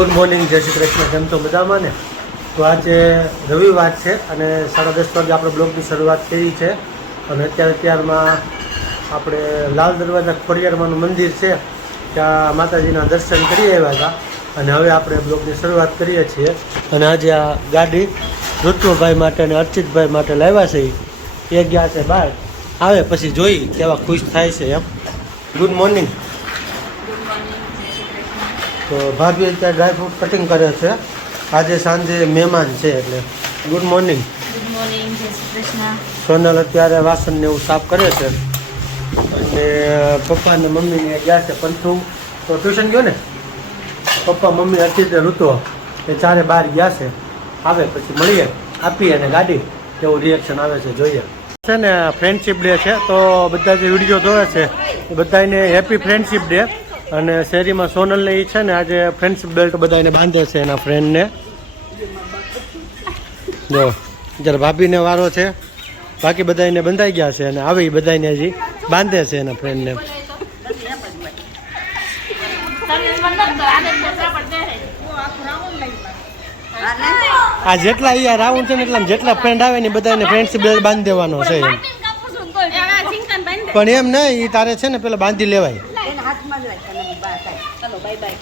Good morning, જય શ્રી કૃષ્ણ, કેમ છો? મજામાં ને? તો આજે રવિવાર છે અને સાડા દસ વાગે આપણે બ્લોગની શરૂઆત કરી છે. અને અત્યારે ત્યારમાં આપણે લાલ દરવાજા ખોડિયારમાંનું મંદિર છે, ત્યાં માતાજીના દર્શન કરી આવ્યા હતા. અને હવે આપણે બ્લોગની શરૂઆત કરીએ છીએ. અને આજે આ ગાડી ઋતુભાઈ માટે અને અર્ચિતભાઈ માટે લાવ્યા છે. એ ગયા છે બહાર. આવે પછી જોઈ કેવા ખુશ થાય છે એમ. Good morning. તો ભાભી અત્યારે ડ્રાયફ્રૂટ કટિંગ કરે છે. આજે સાંજે મહેમાન છે એટલે. ગુડ મોર્નિંગ સોનલ અત્યારે વાસણ ને એવું સાફ કરે છે. અને પપ્પા ને મમ્મી ને ગયા છે પંથુ. તો ટ્યુશન ગયો ને? પપ્પા મમ્મી અત્યારે ઋતુ. એ ચારે બહાર ગયા છે. આવે પછી મળીએ. આપીએ અને ગાડી. કેવું રિએક્શન આવે છે જોઈએ. છે ને ફ્રેન્ડશીપ ડે છે તો બધા જે વીડિયો જોવે છે બધાને હેપી ફ્રેન્ડશીપ ડે અને શેરીમાં સોનલને એ છે ને આજે ફ્રેન્ડ્સ બેલ્ટ બધાને બાંધે છે એના ફ્રેન્ડને જો જ્યારે ભાભીને વારો છે બાકી બધાને બંધાઈ ગયા છે અને આવે એ બધાને હજી બાંધે છે એના ફ્રેન્ડને આ જેટલા અહીંયા રાઉન્ડ છે ને એટલા જેટલા ફ્રેન્ડ આવે ને બધાને ફ્રેન્ડ્સ બેલ્ટ બાંધી દેવાનો છે પણ એમ નહીં એ તારે છે ને પેલા બાંધી લેવાય. ચલો બાય બાય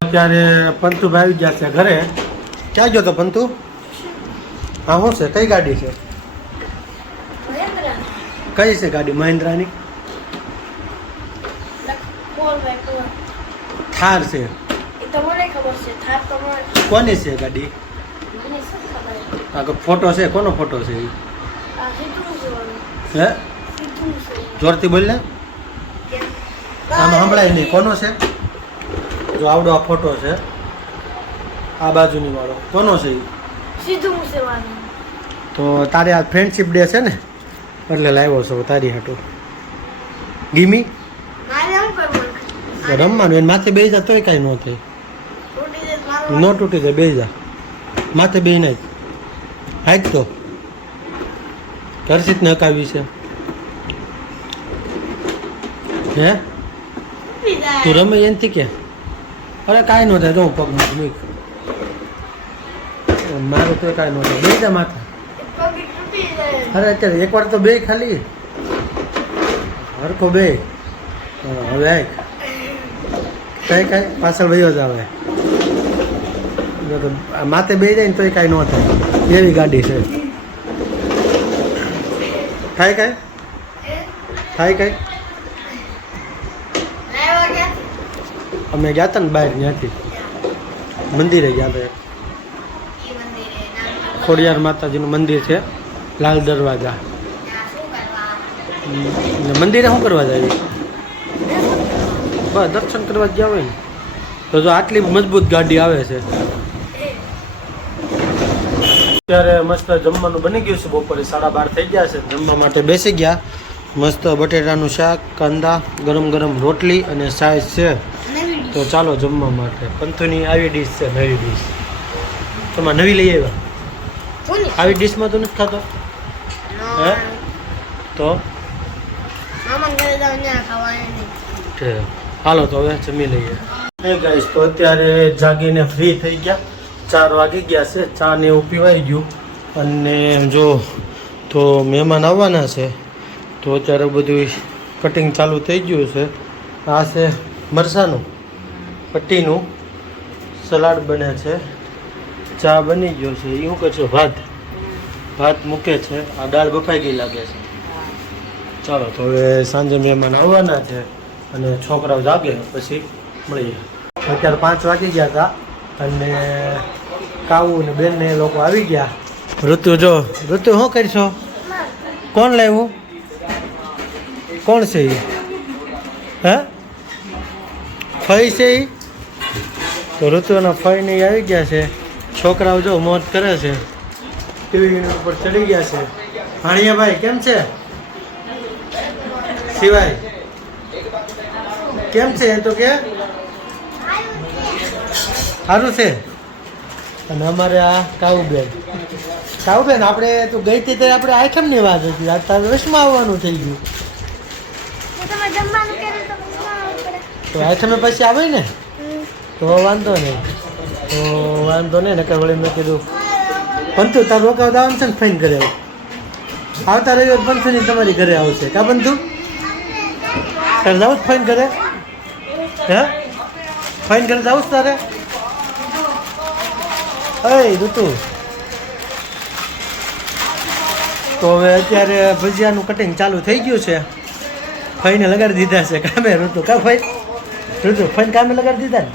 અત્યારે પંતુભાઈ આવી ગયા છે ઘરે. ક્યાં ગયો તો પંતુ? હા શું છે? કઈ ગાડી છે? કઈ છે ગાડી? મહિન્દ્રાની? થાર છે. કોની છે ગાડી? આગળ ફોટો છે? કોનો ફોટો છે? હે? જોરથી બોલ ને આમ સંભળાય નહીં. કોનો છે? જો આવડો આ ફોટો છે. આ બાજુની વાળો. કોનો છે? સીધું તો તારે આ ફ્રેન્ડશિપ ડે છે ને? એટલે લાવ્યો છો તારી હાટો. ગીમી? રમવાનું. એને માથે બેસી તોય કાંઈ ન થાય. ન તૂટી જાય બે જા. માથે બે નાખ હાઈક તો. ઘરસીત નકાવી છે. હે? તું રમે એનથી કે? અરે કાંઈ ન થાય તો હું પગ મૂક મારું તો કાંઈ ન થાય. બે જા માથે. અરે અત્યારે એકવાર તો બે ખાલી. હરખો બે હવે કઈ, કાંઈ, પાછળ વયો જ આવે. માથે બે જાય ને તોય કાંઈ ન થાય. એવી ગાડી છે. થાય કાંઈ? થાય કાંઈ? અમે ગયા હતા ને બહાર ત્યાંથી. મંદિરે ગયા હતા ખોડિયાર માતાજીનું મંદિર છે, લાલ દરવાજા. મંદિરે શું કરવા જાય? બસ દર્શન કરવા જ હોય ને. તો જો આટલી મજબૂત ગાડી આવે છે. અત્યારે મસ્ત જમવાનું બની ગયું છે બપોરે સાડા બાર થઈ ગયા છે. જમવા માટે બેસી ગયા. મસ્ત બટેટાનું શાક કાંદા ગરમ ગરમ રોટલી અને સાઈઝ છે. તો ચાલો જમવા માટે. પંથુની આવી ડીશ છે નવી ડીશ તમે નવી લઈ આવ્યા? આવી ડીશમાં તો નથી ખાતો? હે? તો? હાલો તો હવે જમી લઈએ. ગાઈસ તો અત્યારે જાગીને ફ્રી થઈ ગયા. ચાર વાગી ગયા છે, ચા ને એવું પીવાઈ ગયું. અને જો તો મહેમાન આવવાના છે, તો અત્યારે બધું કટિંગ ચાલુ થઈ ગયું છે. આ છે મરસાનું, પટ્ટીનું સલાડ બને છે. ચા બની ગયો છે એવું શું છે ભાત. ભાત મૂકે છે, આ દાળ બફાઈ ગઈ લાગે છે. ચાલો, તો હવે સાંજે મહેમાન આવવાના છે અને છોકરાઓ જાગે, પછી મળીએ. અત્યારે પાંચ વાગી ગયા હતા. અને કાવું ને બેન ને લોકો આવી ગયા. ઋતુ જો. ઋતુ શું કરશો? કોણ લાવ્યું? કોણ છે એ? હે? ફઈ છે એ? તો ઋતુના ફઈ ને આવી ગયા છે. છોકરાઓ જો મોજ કરે છે. ટીવી ઉપર ચડી ગયા છે. ભાણિયાભાઈ કેમ છે? સિવાય કેમ છે એ તો કે? સારું છે. અને અમારે આ કાઉબેન. બેન સાવ બેન આપણે તું ગઈ હતી ત્યારે આપણે આઈટમની વાત હતી. આ તારે રસમાં આવવાનું થઈ ગયું. તો તમે જમવાનું કર્યું તો બનાવવું પડે. તો આઈટમે પછી આવે ને? તો વાંધો નહીં. તો વાંધો નહીં નકર વળી મેં કીધું પંથુ તાર રોકાવ દાવાનું છે ને ફાઈન કરે આવું. આવતા રવિવાર પંતુની તમારી ઘરે આવશે. કા પંથુ તારે જાવ જ ફાઈન કરે હે? ફાઈન કરે જાવ જ તારે? અય ઋતુ. તો હવે અત્યારે ભજીયાનું કટિંગ ચાલુ થઈ ગયું છે. ફઈને લગાડી દીધા છે. કામે ઋતુ. કા ફાઈ ઋતુ, ફઈને કામે લગાડી દીધા ને?